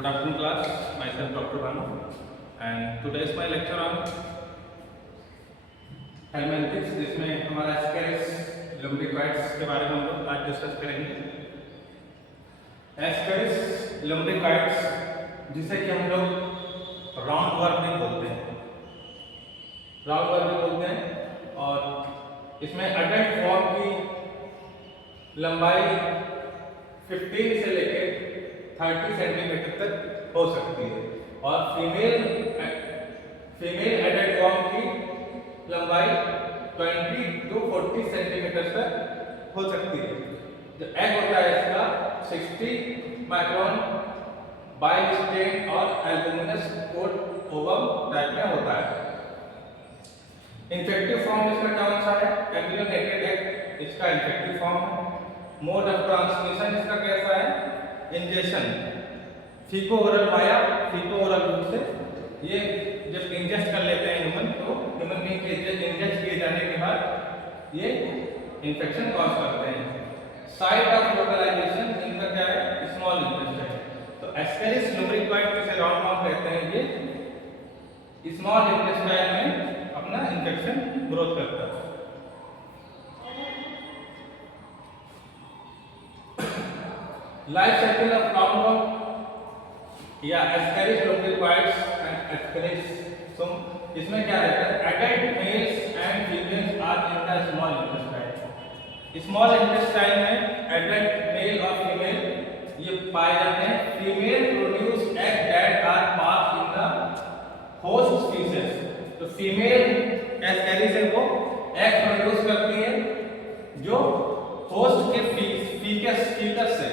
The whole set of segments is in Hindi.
Good afternoon class, myself Dr. Banu and today is my lecture on helminthics जिसमें हमारा एस्केरिस लम्ब्रिकॉइड्स के बारे में हम लोग आज डिस्कस करेंगे। एस्केरिस लम्ब्रिकॉइड्स जिसे कि हम लोग राउंड वर्म भी बोलते हैं, और इसमें अडल्ट फॉर्म की लंबाई 15 से लेकर 30 सेंटीमीटर तक हो सकती है और फीमेल एडल्ट फॉर्म की लंबाई 20 to 40 सेंटीमीटर तक हो सकती है। जो एग होता है इसका 60 माइक्रोन बाइस्टेन और एल्बुमिनस कोट ओवम टाइप में होता है। इन्फेक्टिव फॉर्म इसका कौन सा है? एम्ब्रियोनेटेड एग इसका इन्फेक्टिव फॉर्म है। मोड ऑफ ट्रांसमिशन इसका कैसा है? Injection faeco oral via faeco oral route से ये जब इंजेस्ट कर लेते हैं ह्यूमन बीइंग के इंजेस्ट किए जाने के बाद ये इन्फेक्शन कॉज करते हैं। साइट ऑफ लोकलाइजेशन इनका क्या है? Small intestine. तो एस्केरिस लुब्रिकॉइड जिसे राउंड माउथ कहते हैं, ये स्मॉल इंटेस्टाइन में अपना इन्फेक्शन ग्रोथ करता है। लाइफ साइकिल ऑफ राउंड या एस्केरिस लुब्रिकॉइड्स एंड एस्केरिसम, इसमें क्या रहता है? Adult males and females are in the small intestine. Small intestine में एडल्ट मेल और फीमेल ये पाए जाते हैं। Female produce egg that are passed in the host species. तो फीमेल एस्केरिस है वो एग प्रोड्यूस करती है जो होस्ट के फीकस से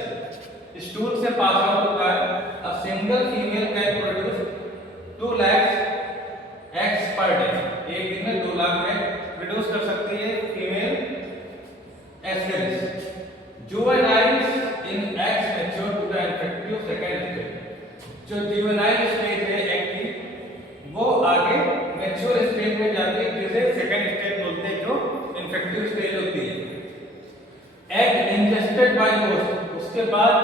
स्टूल से पास आउट होता है। A single female can produce 2 lakh eggs per day. एक दिन में 2 लाख एग प्रोड्यूस कर सकती है female Ascaris. Juveniles in eggs mature to the infective second stage. जो जुवेनाइल स्टेज है एग की, वो आगे मैच्योर स्टेज में जाती है जिसे सेकंड स्टेज बोलते हैं, जो इन्फेक्टिव स्टेज होती है। एग इंजेस्टेड बाय होस्ट, उसके बाद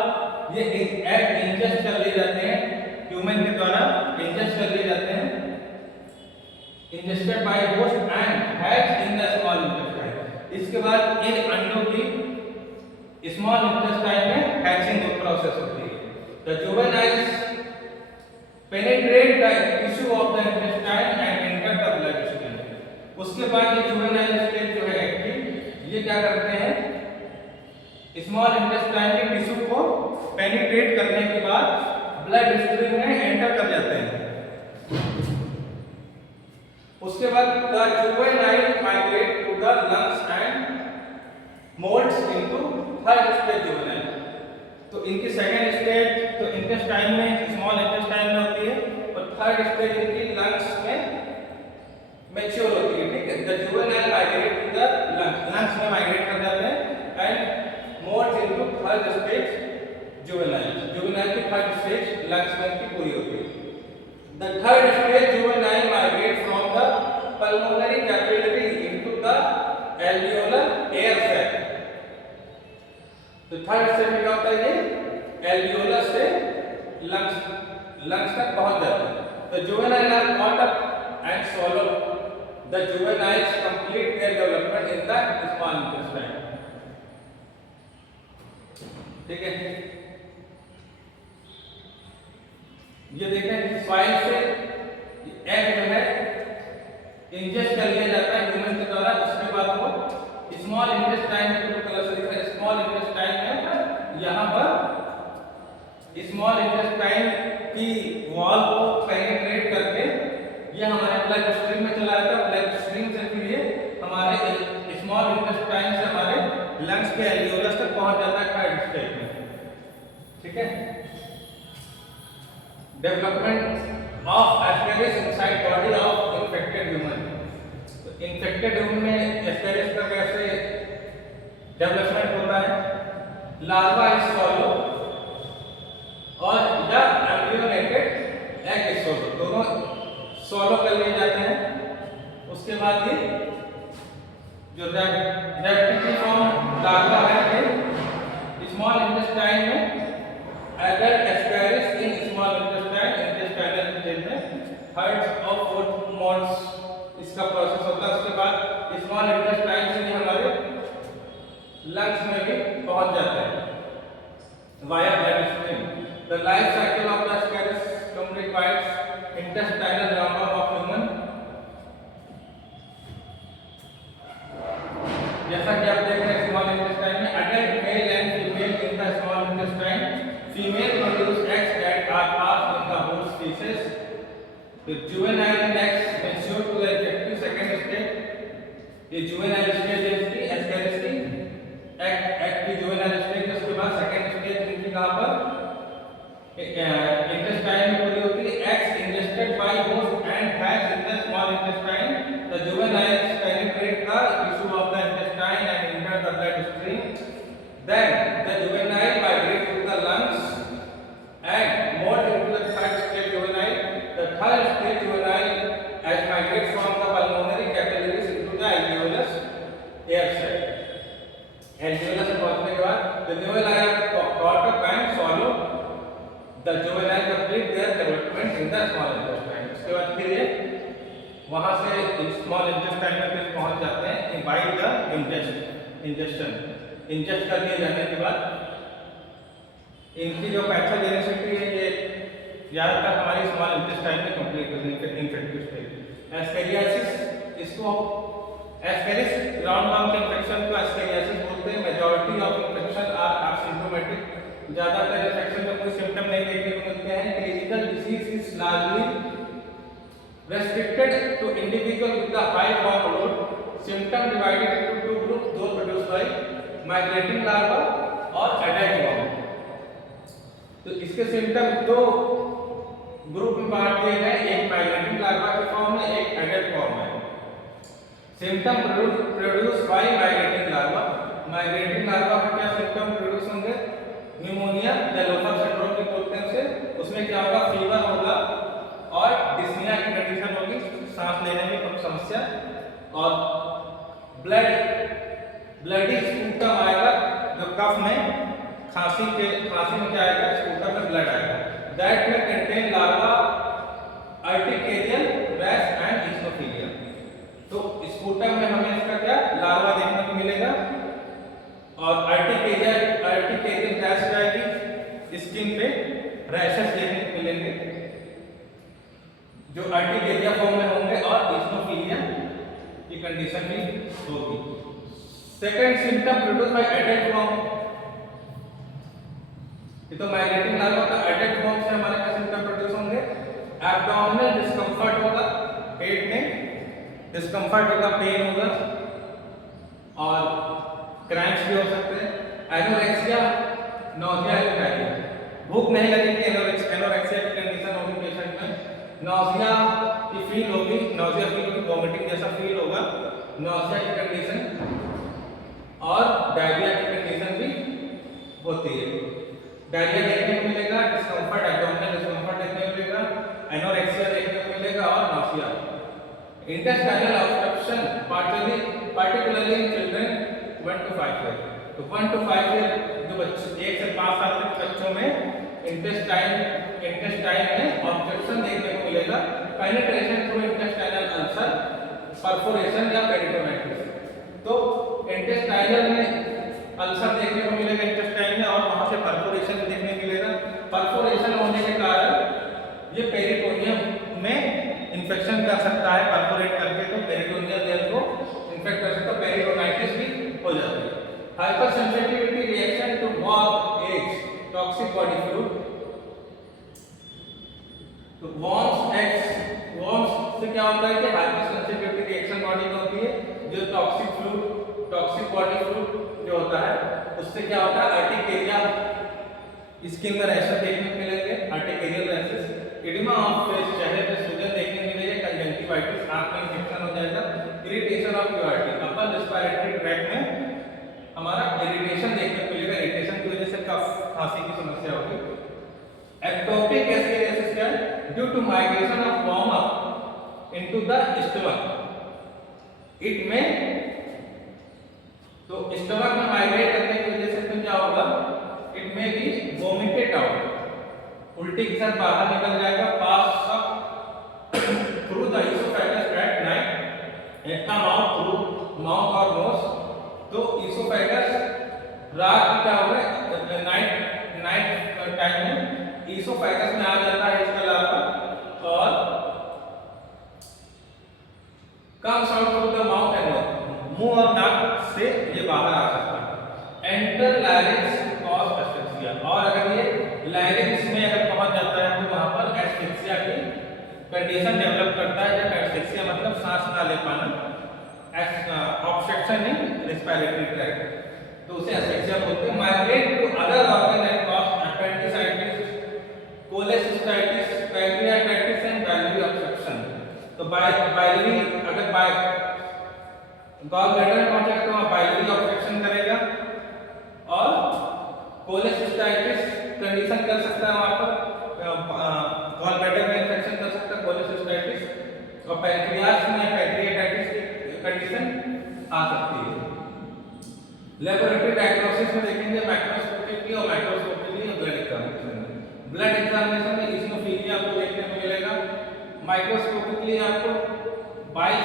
ये एग इंजेस्ट कर लिए जाते हैं ह्यूमन के द्वारा, इंजेस्ट कर लिए जाते हैं ingested by host and hatch in the small intestine. इसके बाद इन अंडों की स्मॉल इंटेस्टाइन में हैचिंग प्रोसेस होती है। The juveniles penetrate the tissue of the intestine and enter the blood stream. उसके बाद ये जुवेनाइल स्टेज जो है एग की, ये क्या करते हैं? स्मॉल इंटेस्टाइन के टिश्यू को पेनिट्रेट करने के बाद ब्लड स्ट्रीम में एंटर कर जाते हैं। उसके बाद the juvenile migrate to the lungs and moults into third stage juvenile. तो इनकी सेकंड स्टेज तो इंटेस्टाइन में, स्मॉल इंटेस्टाइन में होती है, और थर्ड स्टेज इनकी लंग्स में मैच्योर होती है। ठीक है, the juvenile migrate to the lungs में माइग्रेट कर जाते हैं and moults into third stage juvenile. Juvenile की थर्ड स्टेज लंग्स में की पूरी होती है। The third stage juvenile migrate from the pulmonary capillary into the alveolar air sac. तो थर्ड स्टेज में क्या होता है? ये एल्वियोलर से लंग्स तक पहुंच जाता है। The juvenile are caught up and swallow. The juveniles complete their development in the small intestine. ठीक है, ये देखें स्वाइल से एग जो है इंजेस्ट कर लिया जाता है ह्यूमन के द्वारा। उसके बाद वो स्मॉल इंटेस्टाइन में, ब्लू कलर से दिख रहा है स्मॉल इंटेस्टाइन में, यहाँ पर स्मॉल इंटेस्टाइन की वॉल को पेनिट्रेट करके ये हमारे ब्लड स्ट्रीम में चला जाता है। ब्लड स्ट्रीम से फिर ये हमारे स्मॉल इंटेस्टाइन से हमारे लंग्स के एल्वियोलस तक पहुंच जाता है थर्ड स्टेज में। ठीक है, development of Ascaris inside body of infected human. तो इन्फेक्टेड ह्यूमन में एस्केरिस का कैसे डेवलपमेंट होता है? लार्वा इज स्वॉलो और या एम्ब्रियोनेटेड एग इज स्वॉलो, दोनों स्वॉलो कर लिए जाते हैं। उसके बाद ये जो रेप्टिफॉर्म लार्वा है ये स्मॉल इंटेस्टाइन में एडल्ट एस्केरिस इन स्मॉल में भी पहुंच जाते हैं via blood stream. The life cycle of the Ascaris requires intestinal round of human. जैसा कि आप देख रहे हैं स्मॉल इंटेस्टाइन में adult male and female in the small intestine, female produce eggs that are passed in the host faeces. The juvenile eggs mature to the effective second stage। ये जुवेनाइल स्टेज है इसकी एस्केरिस की, एग की जुवेनाइल स्टेज, उसके बाद सेकंड स्टेज इनकी कहां पर इंटेस्टाइन में पूरी होती है। Eggs ingested by host and hatch in the small intestine. The juvenile penetrate the tissue of the intestine and enter the bloodstream। Then the juvenile migrate to the lungs and mold into the third stage juvenile। The third stage juvenile as migrate from the pulmonary capillaries into the alveolus air sac। alveolus में पहुंचने के बाद the juvenile are caught up and swallow। the juvenile complete their development in the small intestine। उसके बाद फिर ये वहां से स्मॉल इंटेस्टाइन में फिर पहुंच जाते हैं बाय द इंजेक्शन। इंजेक्ट कर दिए जाने के बाद इनकी जो पैथोजेनेसिटी है ये ज्यादातर हमारी स्मॉल इंटेस्टाइन में कंप्लीट होती है इन्फेक्टिव स्टेज। एस्केरियासिस, इसको एस्केरिस ग्राउंड वार्म के इन्फेक्शन को एस्केरियासिस बोलते हैं। Majority of infection are asymptomatic, ज्यादातर इन्फेक्शन में कोई सिम्टम नहीं देखने को मिलते हैं। Clinical disease is largely restricted to individual with the high form load। symptom divided into two groups, those produced by migrating larva और adult worm। तो इसके सिम्टम दो ग्रुप में बांट दिए गए, एक माइग्रेटिंग लार्वा के फॉर्म में, एक एडल्ट फॉर्म में। Symptom produce by migrating larva. Migrating larva का क्या सिम्टम प्रोड्यूस होंगे? न्यूमोनिया या लोफर सिंड्रोम के बोलते हैं उसे। उसमें क्या होगा? फीवर होगा और डिस्निया की कंडीशन होगी, सांस लेने में कुछ समस्या, और ब्लडी स्पूटम आएगा जो कफ में खांसी में क्या आएगा? स्पूटम में ब्लड आएगा। दैट में contain larva urticarial rash and ईसोफिलिया। तो स्पूटम में हमें इसका क्या लार्वा देखने को मिलेगा और अर्टिकेरियल रैश आएगी, स्किन पे रैशेस देखने को मिलेंगे जो अर्टिकेरिया फॉर्म में होंगे और ईसोफिलिया की कंडीशन भी होगी। Second symptom produce by adult form. ये तो माइग्रेटिंग लार्वा का एडल्ट फॉर्म से हमारे क्या सिम्टम प्रोड्यूस होंगे? एब्डोमिनल डिस्कम्फर्ट होगा, पेट में डिस्कम्फर्ट होगा, पेन होगा और क्रैम्प्स भी हो सकते हैं। एनोरेक्सिया, नौजिया, डायरिया, भूख नहीं लगेगी, एनोरेक्सिया की कंडीशन होगी पेशेंट में। नौजिया की फील होगी, नौजिया फील होगी, वॉमिटिंग जैसा फील होगा, नौजिया की कंडीशन, और डायरिया की कंडीशन भी होती है। डायरिया देखने को मिलेगा, डिस्कम्फर्ट, एब्डोमिनल डिस्कम्फर्ट देखने को मिलेगा, एनोरेक्सिया देखने को मिलेगा और nausea. Intestinal obstruction particularly in children 1 to 5 year. तो 1 to 5 ईयर जो बच्चे 1 से 5 साल तक के बच्चों में इंटेस्टाइन में ऑब्स्ट्रक्शन देखने को मिलेगा। Penetration through intestinal ulcer, perforation या पेरिटोनाइटिस। तो इंटेस्टाइनल में अल्सर देखने को मिलेगा इंटेस्टाइन में और वहां से परफोरेशन देखने को मिलेगा। परफोरेशन होने के कारण ये पेरिटोनियम में इंफेक्शन कर सकता है, परफोरेट करके तो पेरिटोनियल लेयर को इंफेक्ट कर सकता है, पेरिटोनाइटिस भी हो जाती है। Hypersensitivity reaction to worm eggs, toxic body fluid. तो वॉर्म्स से क्या होता है कि हाइपर सेंसिटिविटी रिएक्शन बॉडी में होती है, जो टॉक्सिक बॉडी फ्लूइड जो होता है उससे क्या होता है? अर्टिकेरिया, स्किन में रैशेस देखने को मिलेंगे, urticarial rashes, oedema of face, चेहरे पे सूजन देखने को मिलेगी, कंजंक्टिवाइटिस, आंख में इंफेक्शन हो जाएगा, irritation of URT, upper respiratory tract में हमारा इरिटेशन देखने को मिलेगा, इरिटेशन की वजह से कफ खांसी की समस्या होगी। एक्टोपिक एस्केरियासिस क्या है? Due to migration of worm up into the stomach. इट में तो स्टमक में माइग्रेट करने की वजह से क्या होगा? इट में बी वोमिटेड आउट, उल्टी के साथ बाहर निकल जाएगा, pass up through the oesophagus at night and come out through mouth और नोज। तो इसोफेगस रात को क्या होगा, नाइट नाइट टाइम में ईसोफेगस में आ जाता है इसका लार्वा और comes out through the mouth and nose, मुंह और नाक से ये बाहर आ सकता है। एंटर लैरिंक्स कॉज एस्फिक्सिया, और अगर ये लैरिंक्स में अगर पहुंच जाता है तो वहां पर एस्फिक्सिया की कंडीशन डेवलप करता है। जब एस्फिक्सिया मतलब सांस ना ले पाना, ऑब्स्ट्रक्शन इन रेस्पिरेटरी ट्रैक्ट, तो उसे एस्फिक्सिया बोलते हैं। Migrate to other organ and cause appendicitis, cholecystitis, pancreatitis and biliary obstruction. तो बाइलियरी अगर गॉल ब्लैडर में पहुंचेगा तो वहां बाइलियरी ऑब्स्ट्रक्शन करेगा और कोलेसिस्टाइटिस कंडीशन कर सकता है, वहां पर गॉल ब्लैडर में इन्फेक्शन कर सकता है कोलेसिस्टाइटिस, और पैंक्रियास में पैंक्रियाटाइटिस की कंडीशन आ सकती है। लेबोरेटरी डायग्नोसिस में देखेंगे मैक्रोस्कोपिकली और माइक्रोस्कोपिकली ब्लड एग्जामिनेशन में। ब्लड एग्जामिनेशन में इसिनोफिलिया आपको देखने को मिलेगा। माइक्रोस्कोपिकली आपको बाइल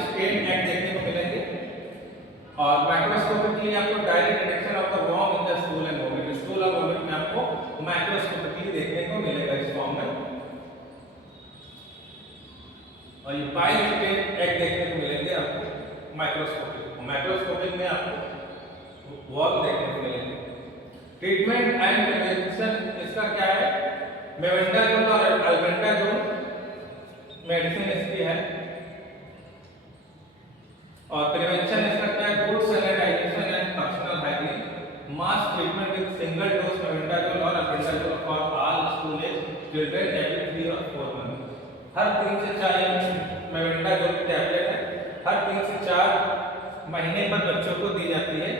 स्टेन एग देखने को मिलेंगे और माइक्रोस्कोपिकली आपको direct detection of the worm in the stool and vomit, stool और वोमिट में आपको माइक्रोस्कोपिकली देखने को मिलेगा इस फॉर्म में। और ये बाइल स्टेन एग देखने को मिलेंगे आपको माइक्रोस्कोपिक में आपको वर्म देखने को मिलेंगे। ट्रीटमेंट एंड प्रिवेंशन इसका क्या है, मेवेंडाजोल और अल्बेंडाजोल मेडिसिन इसकी है। और प्रिवेंशन इसका क्या है, good sanitisation and personal hygiene, mass treatment with single dose mebendazole और albendazole for all school age children every 3 और 4 मंथ। हर 3 से 4 मेवेंडाजोल की टैबलेट है, हर 3 से 4 महीने पर बच्चों को दी जाती है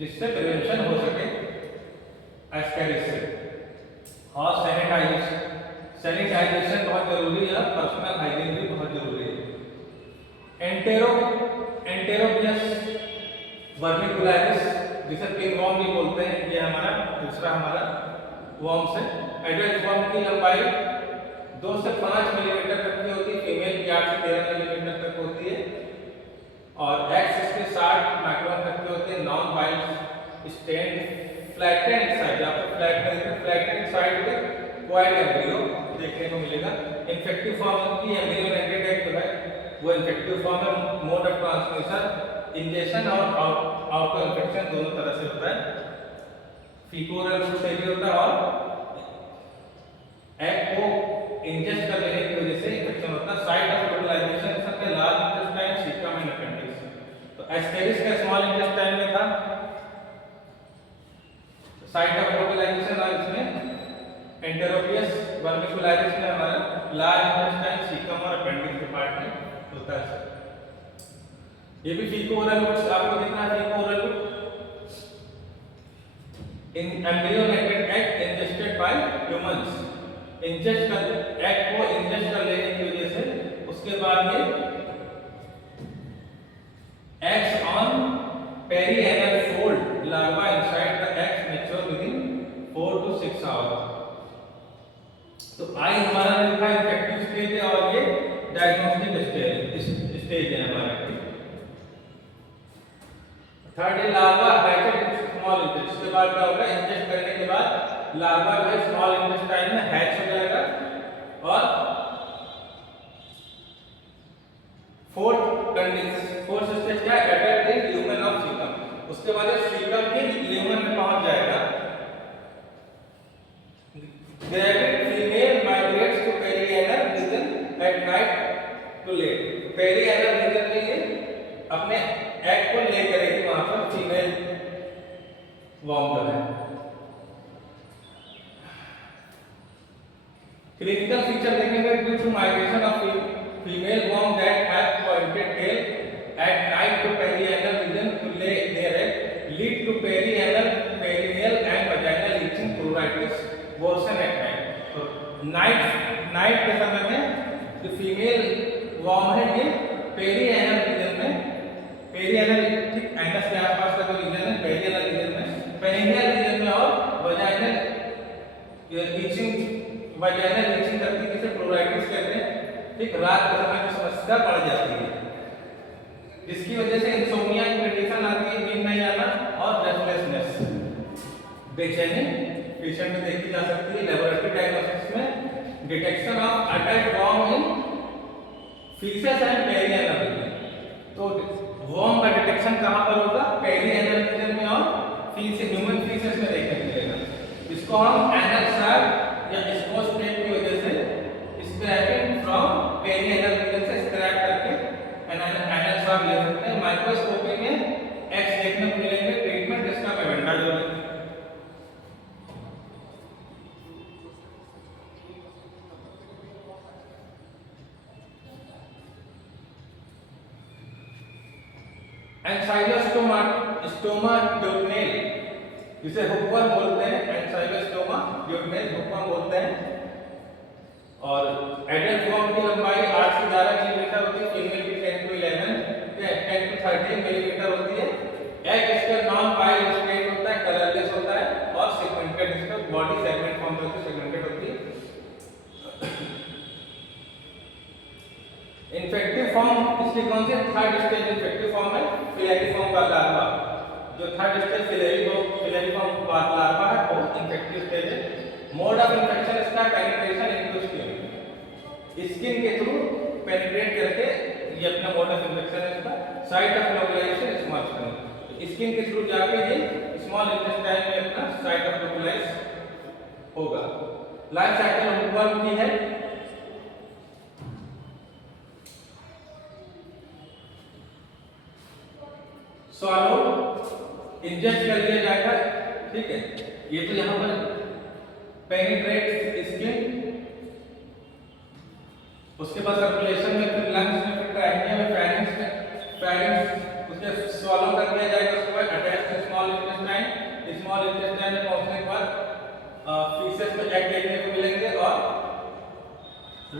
जिससे प्रिवेंशन हो सके एस्केरिस से। और सैनिटाइजेशन बहुत जरूरी है, पर्सनल हाइजीन भी बहुत जरूरी है। एंटेरोपियस वर्मिकुलरिस जिसे पिंग वॉर्म भी बोलते हैं, ये हमारा दूसरा हमारा वॉर्म्स है। एडल्ट वॉर्म की लंबाई 2 से 5 मिलीमीटर तक की होती है, फीमेल की 8 से 13 मिलीमीटर तक होती है और एक्स इसके 60 माइक्रोन तक की होती है। Non bile stain flattened side, आपको फ्लैटेंड साइड पे क्वाइट एम्ब्रियो देखने को मिलेगा। इन्फेक्टिव फॉर्म की एम्ब्रियो नेगेटिव जो है वो इन्फेक्टिव फॉर्म है। मोड ऑफ ट्रांसमिशन इंजेक्शन और आउटर इन्फेक्शन दोनों तरह से होता है। फीकोरल रूट से भी होता है और एग को इंजेस्ट कर लेने की वजह से इन्फेक्शन होता है। साइट ऑफ फर्टिलाइजेशन इसका large intestine, caecum and appendix. तो एस्केरिस का स्मॉल इंटेस्टाइन में था, साइट ऑफ फर्टिलाइजेशन और इसमें एंटेरोपियस वर्मिकुलरिस में हमारा लार्ज इंटेस्टाइन, सीकम और अपेंडिक्स के पार्ट में होता है। ये भी फीकोरल रूट्स आपको दिखना है। फीकोरल route in embryonated egg ingested by humans, ingest कर एग को इंजेस्ट कर लेने की वजह से उसके बाद ये eggs on perianal fold larva inside the eggs mature within 4 to 6 hours. तो आई हमारा लिखा इन्फेक्टिव स्टेज है और ये डायग्नोस्टिक स्टेज है हमारा। थर्ड है लार्वा हैचेड स्मॉल इंटेस्टाइन। इसके बाद क्या होगा, इंजेस्ट करने के बाद लार्वा जो है स्मॉल इंटेस्टाइन में हैच हो जाएगा। और फोर्थ स्टेज क्या है, adult in lumen of caecum. उसके बाद सीकम के ल्यूमेन में पहुंच जाएगा। Gravid female migrates to perianal region at night to lay. Perianal region में ये अपने एग को ले करेगी वहां पर फीमेल वॉर्म जो है। क्लिनिकल फीचर देखेंगे, due to migration of female worm that have pointed tail at night to perianal region to lay their egg lead to perianal, perineal and vaginal leaching, pleuritis, worsen at night. तो नाइट के समय में जो फीमेल वॉर्म है ये पेरिएनल रीजन में, पेरिएनल ठीक एनस के आसपास का जो रीजन है पेरिएनल रीजन में, पेरिनियल रीजन में और वजाइनल लीचिंग करती है, जिसे प्लूराइटिस कहते हैं। ठीक रात के समय की समस्या बढ़ जाती है जिसकी वजह से इंसोम्निया की कंडीशन आती है, नींद नहीं आना बेचैनी पेशेंट में देखी जा सकती है। लेबोरेटरी डायग्नोस्टिक्स में detection of attack worm in faeces and perianal region. तो वॉर्म का डिटेक्शन कहां पर होगा? पेरिएनल रीजन में और ह्यूमन फीसेस में देखने को मिलेगा। इसको हम एनल स्वैब या स्कोस्टेट की वजह से स्क्रैपिंग फ्रॉम पेरिएनल रीजन से स्क्रैप करके एनल स्वैब ले सकते हैं। माइक्रोस्कोपी में एक्स देखने को मिलेंगे। ट्रीटमेंट इसका मेवेंडा जो है एंसाइलोस्टोमा ड्यूटनेल जिसे हुकवर्म बोलते हैं। एंसाइलोस्टोमा ड्यूटनेल हुकवर्म बोलते हैं। और एडल्ट फॉर्म की लंबाई 8 से 11 मिलीमीटर होती है। फीमेल की 10 to 13 मिलीमीटर होती है। एग इसका नॉन पाइल स्टेट होता है, कलरलेस होता है और सेगमेंटेड, इसका बॉडी सेगमेंट फॉर्म होती है, सेगमेंटेड होती है। इन्फेक्टिव फॉर्म इसकी कौन सी? थर्ड स्टेज इन्फेक्टिव फॉर्म है फिलेरिफॉर्म का लार्वा। जो थर्ड स्टेज फिलेरिफॉर्म का लार्वा है वो इन्फेक्टिव स्टेज है। मोड ऑफ इन्फेक्शन इसका पेनिट्रेशन इनटू स्किन के थ्रू पेनिट्रेट करके, ये अपना मोड ऑफ इन्फेक्शन है इसका। Site of localisation small skin के थ्रू जाके ये स्मॉल इंटेस्टाइन में अपना साइट ऑफ लोकलाइज होगा। लाइफ साइकिल हुकवर्म की है। स्वालो इंजेक्ट कर लिया जाएगा, ठीक है। ये तो यहां पर पेनिट्रेट स्किन, उसके बाद सर्कुलेशन में, फिर लंग्स में, फिर ट्रैकिया में, फेरिंग्स उसके स्वालो कर दिया जाएगा। उसके बाद अटैच टू स्मॉल इंटेस्टाइन में पहुंचने के बाद फीसेस में एग देखने को मिलेंगे और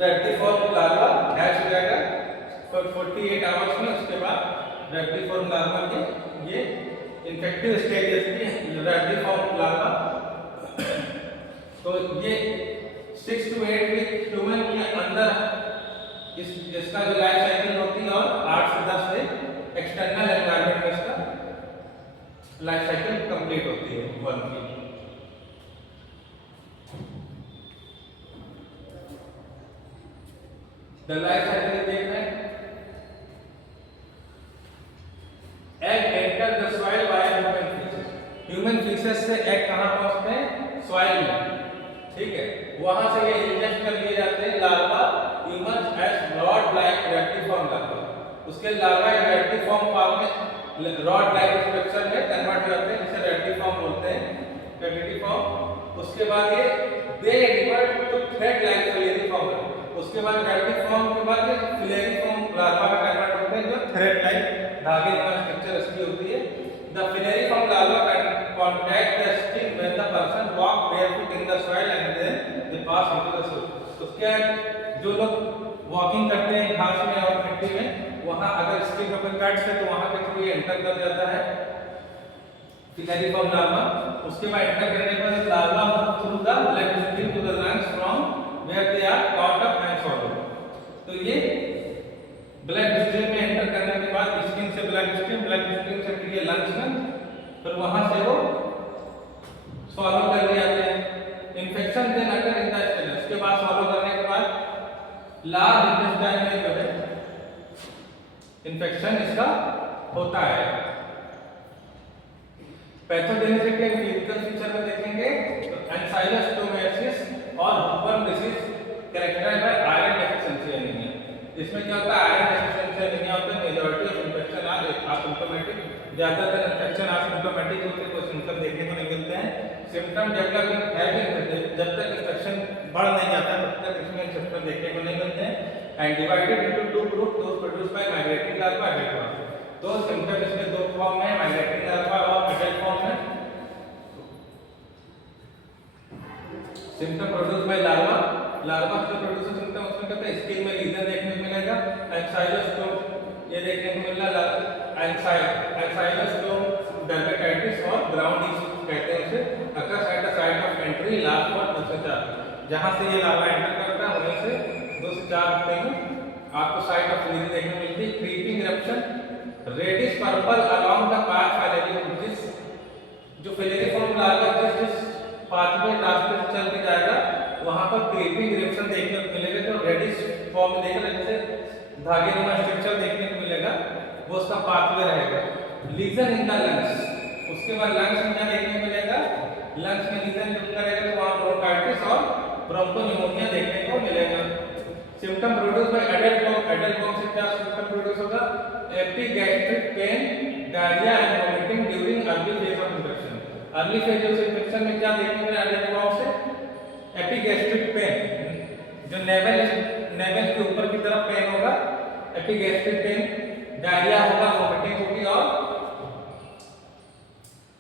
रेक्टिफॉर्म लार्वा हैच हो जाएगा 48 आवर्स में। उसके बाद रेक्टिफॉर्म लार्वा के ये इन्फेक्टिव स्टेजेस की रेक्टिफॉर्म लार्वा, तो ये 6 to 8 वीक ह्यूमन के अंदर इसका जो लाइफ साइकिल होती है और 8 से 10 से एक्सटर्नल एनवायरनमेंट में इसका लाइफ साइकिल कंप्लीट होती है वर्म की। द लाइफ साइकिल देख रहे हैं। Egg enter the soil by human faeces. Human faeces से एग कहां पहुंचते हैं? सॉइल में, ठीक है। वहां से ये इंजेक्ट कर लिए जाते हैं। Larva emerge as rod like rectiform larva. उसके लार्वा रेक्टिफॉर्म फॉर्म में रॉड लाइक स्ट्रक्चर में कन्वर्ट हो जाते हैं, जिसे रेक्टिफॉर्म बोलते हैं, रेक्टिफॉर्म। उसके बाद ये दे रिवर्ट टू थ्रेड लाइक फिलेरिफॉर्म। उसके बाद रेक्टिफॉर्म के बाद ये फिलेरिफॉर्म लार्वा में कन्वर्ट होते हैं, जो थ्रेड लाइक धागे जैसा स्ट्रक्चर इसकी होती है। The filariform larva can contact the skin when the person walk barefoot in the soil and then they pass into the soil. उसके जो लोग वॉकिंग करते हैं घास में और मिट्टी में, वहां अगर स्किन के ऊपर कट्स है तो वहां के थ्रू ये एंटर कर जाता है फिलेरिफॉर्म लार्वा। उसके बाद एंटर करने के बाद larva move through the blood stream to the lungs from where they are caught up and swallowed। तो ये ब्लड स्ट्रीम में एंटर करने के बाद स्किन से ब्लड स्ट्रीम से फिर ये लंग्स में, फिर वहां से वो सॉलो कर दिए जाते हैं। इन्फेक्शन देन अगर इन द स्टमक, उसके बाद सॉलो करने के बाद लार्ज इंटेस्टाइन में जो है इन्फेक्शन इसका होता है। पैथोजेनिसिटी के क्लिनिकल फीचर में देखेंगे तो एंसाइलोस्टोमेसिस और hookworm disease characterised by iron deficiency anaemia. इसमें क्या होता है? आयरन डेफिशिएंसी एनीमिया होता है। Majority of infection are asymptomatic, ज्यादातर इन्फेक्शन एसिम्प्टोमेटिक होते हैं, कोई सिम्टम देखने को नहीं मिलते हैं। सिम्टम डेवलपिंग है भी जब तक इन्फेक्शन बढ़ नहीं जाता तब तक इसमें सिम्टम देखने को नहीं मिलते हैं। And divided into two group, those produced by migrating larva, adult form. तो सिम्टम इसमें दो फॉर्म में, माइग्रेटिंग लार्वा और एडल्ट फॉर्म में। Symptom produced by larva, larva से प्रोड्यूस सिम्टम उसमें कहते हैं स्किन में लीजन देखने को मिलेगा। एंसाइलोस्टोम ये देखने को मिल रहा है, एंसाइलोस्टोम डर्मेटाइटिस और ग्राउंड इश्यूज कहते हैं इसे। Occurs at the site of entry last for 2 से 4, जहां से ये लार्वा एंटर करता है वहीं से 2 से 4 हफ्ते में आपको साइट ऑफ लीजन देखने को मिलती है। Creeping eruption reddish purple along the path filarium, जिस जो फिलेरिफॉर्म लार्वा जिस उसका पाथवे रहेगा। लीजन इन द लंग्स, उसके बाद लंग्स में क्या देखने को मिलेगा, लंग्स में लीजन जब करेगा तो वहां ब्रोंकाइटिस और ब्रोंकोनिमोनिया देखने को मिलेगा। Symptom produce by adult form से क्या सिम्टम प्रोड्यूस होगा, epigastric pain, diarrhoea and vomiting during early phase of infection. Early phase of infection में क्या देखने को मिलेगा एडल्ट फॉर्म से, एपिगैस्ट्रिक पेन, जो नेवल के ऊपर की तरफ पेन होगा, एपिगैस्ट्रिक पेन, डायरिया होगा, वोमिटिंग होगी और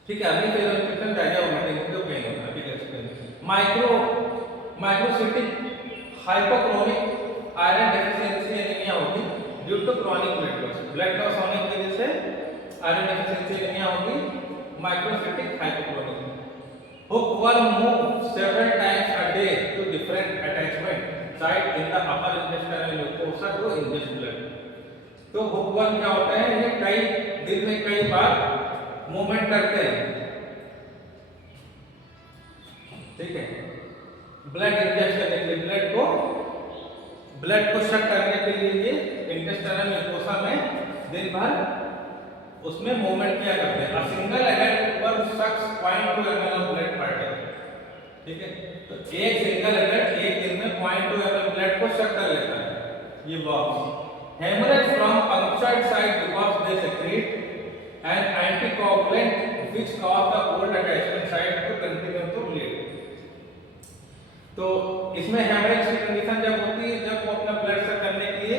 ठीक है, early phase of infection diarrhoea vomiting होगी, पेन होगा, epigastric pain. Microcytic hypochromic iron deficiency anaemia होगी due to chronic blood loss होने की वजह से आयरन डेफिशिएंसी एनीमिया होगी, microcytic hypochromic. Hookworm move several times a day to different attachment site in the upper intestinal mucosa to ingest blood। तो hookworm क्या होता है, ये कई दिन में कई बार मूवमेंट करते हैं, ठीक है, ब्लड इंजेक्ट करने के लिए, ब्लड को शक करने के लिए ये इंटेस्टाइनल म्यूकोसा में दिन भर उसमें मूवमेंट किया करते हैं। Single adult worm sucks 0.2 ml of blood per day, ठीक है, तो एक सिंगल एडल्ट एक दिन में 0.2 ml ब्लड को शक कर लेता है ये worms. Haemorrhage from punctured site because they secrete an anticoagulant which cause the old attachment site to continue to bleed. तो इसमें हेमरेज की कंडीशन जब होती है जब वो अपना ब्लड शक करने के लिए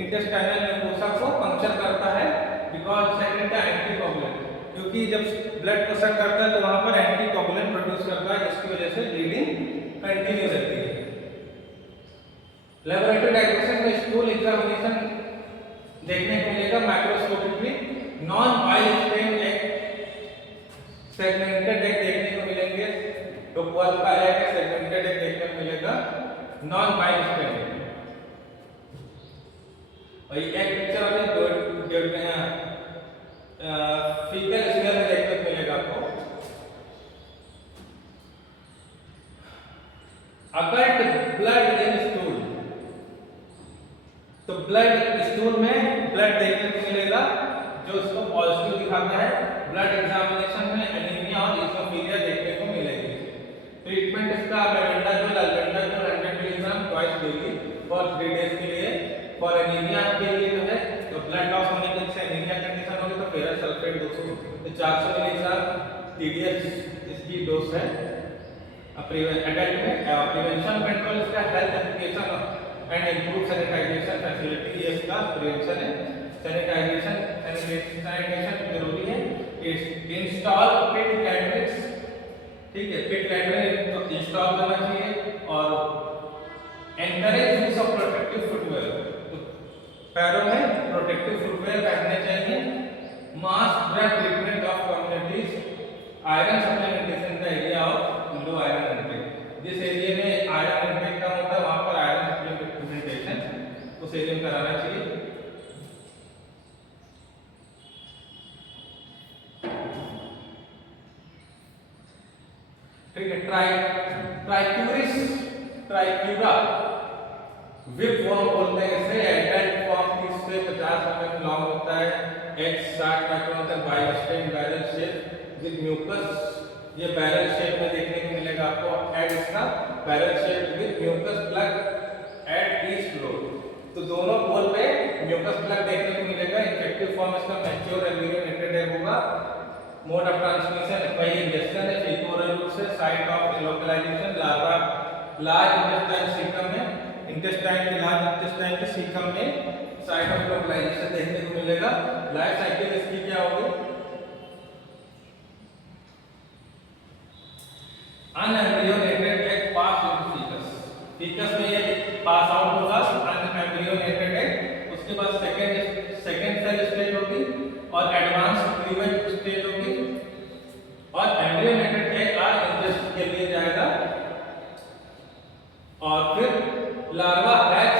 इंटेस्टाइनल म्यूकोसा को पंक्चर करता है, बिकॉज़ सेक्रेट एंटीकोगुलेंट, क्योंकि जब ब्लड को शक करता है तो वहां पर एंटीकोगुलेंट प्रोड्यूस करता है, जिसकी वजह से ब्लीडिंग कंटिन्यू रहती है। लेबोरेटरी डायग्नोसिस में स्टूल एग्जामिनेशन देखने को मिलेगा microscopically, non bile stain egg segmented egg देखने को मिलेंगे, तो वर्म का एग है सेगमेंटेड एग देखने को मिलेगा, नॉन बाइल स्टेन। और ये एक पिक्चर वाले जोड़ते हैं फीकल स्मेल में देखने को मिलेगा आपको। अकल्ट ब्लड इन स्टूल, तो ब्लड स्टूल में ब्लड देखने को मिलेगा जो इसको पॉजिटिव दिखाता है। ब्लड एग्जामिनेशन में एनीमिया और इसोफीलिया देखने को मिलेगी। ट्रीटमेंट इसका albendazole 100 milligram twice daily for 3 days के लिए। फॉर एनीमिया के लिए जो है तो ब्लड लॉस होने की वजह से एनीमिया कंडीशन होगी तो फेरस सल्फेट 400 मिलीग्राम टीडीएस इसकी डोज है। एडल्ट में प्रिवेंशन कंट्रोल इसका health education and improve sanitisation facility, ये इसका प्रिवेंशन है। सैनिटाइजेशन जरूरी है। इंस्टॉल पिट कैटरिक्स, ठीक है, पिट कैटरिक्स इंस्टॉल करना चाहिए। और encourage use of protective footwear, पैरों में प्रोटेक्टिव फुटवेयर पहनने चाहिए। Mass drug treatment of communities, iron supplementation का area of low iron intake, जिस एरिया में आयरन इंटेक कम होता है वहां पर आयरन सप्लीमेंटेशन उस एरिया में कराना चाहिए। ठीक है, ट्राइक्यूरा विपवर्म बोलते हैं इसे। एडल्ट फॉर्म 30 से 50 mm लॉन्ग होता है, एक्स 60 माइक्रोन तक, bile stain barrel shape with mucus, ये बैरल शेप में देखने को मिलेगा आपको। एड इसका barrel shape with mucus plug at each floor, तो दोनों पोल पे म्यूकस प्लग देखने को मिलेगा। इफेक्टिव फॉर्म इसका मैच्योर एम्ब्रियोनेटेड एग होगा। मोड ऑफ ट्रांसमिशन पहले इंजेक्शन है, फीकोरल रूट से। Site of localisation larva large intestine caecum में, इंटेस्टाइन के लार्ज इंटेस्टाइन के सीकम में साइट ऑफ लोकलाइजेशन देखने को मिलेगा। लाइफ साइकिल इसकी क्या होगी, unembryonated egg pass into faeces, faeces में ये पास आउट होगा अनएम्ब्रियोनेटेड एग। उसके बाद सेकंड सेल स्टेज होगी और एडवांस क्लीवेज स्टेज होगी। और एम्ब्रियोनेटेड एग आर इंजेस्ट के लिए जाएगा और फिर लार्वा हैच,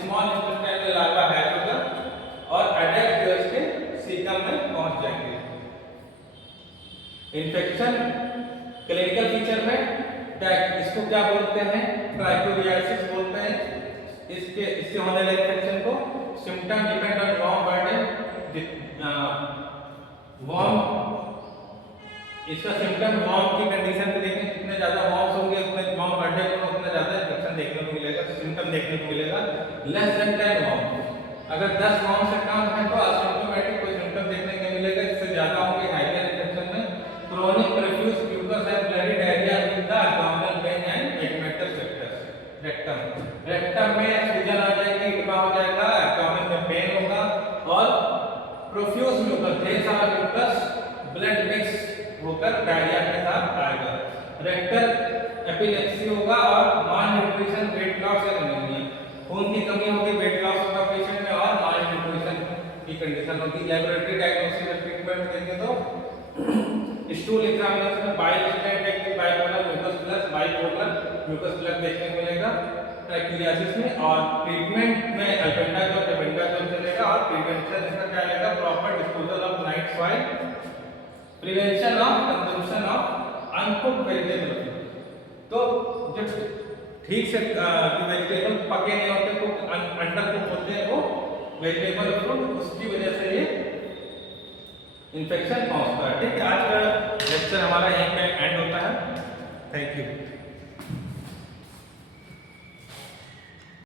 स्मॉल इंटेस्टाइन में लार्वा हैच होगा और एडल्ट जो इसके सीकम में पहुंच जाएंगे। इन्फेक्शन क्लिनिकल फीचर में इसको क्या बोलते हैं, ट्राइकोरियासिस बोलते हैं। इससे होने वाले इन्फेक्शन को symptom depend on warm burden, warm, इसका सिम्टम वार्म की कंडीशन पे देखें, जितने ज्यादा वार्म्स होंगे उतने वार्म कंटेंट में उतना ज्यादा इन्फेक्शन देखने को मिलेगा, सिम्टम देखने को मिलेगा। लेस देन 10 वार्म, अगर 10 वार्म से कम है तो असिम्प्टोमेटिक कोई सिम्टम देखने को मिलेगा, इससे ज्यादा होंगे हाइपर इन्फेक्शन में। Chronic profuse mucus and bloody diarrhoea with the abdominal pain and oedematous rectum, rectum में सूजन आ जाएगी, इडमा हो जाएगा, एब्डोमेन में पेन होगा और प्रोफ्यूज म्यूकस, ढेर सारा म्यूकस ब्लड मिक्स होकर डायरिया के साथ आएगा। रेक्टल एपिलेप्सी होगा और माल न्यूट्रिशन, वेट लॉस या एनीमिया, खून की कमी होगी, वेट लॉस होगा पेशेंट में और माल न्यूट्रिशन की कंडीशन होगी। लेबोरेटरी डायग्नोसिस और ट्रीटमेंट देंगे तो स्टूल एग्जामिनेशन में bile state active bipolar mucus plus bipolar mucus plus देखने को मिलेगा ट्रैकियासिस में। और ट्रीटमेंट में अल्बेंडाजोल टेबेंडाजोल चलेगा और प्रिवेंशन इसका क्या रहेगा, proper disposal of night soil, prevention of consumption of uncooked vegetable. तो जब ठीक से वेजिटेबल पके नहीं होते, कुक अंडर कुक होते हैं वो वेजिटेबल फ्रूट, उसकी वजह से ये इन्फेक्शन पहुंचता है। ठीक है, आज का लेक्चर हमारा यहीं पे एंड होता है। Thank you.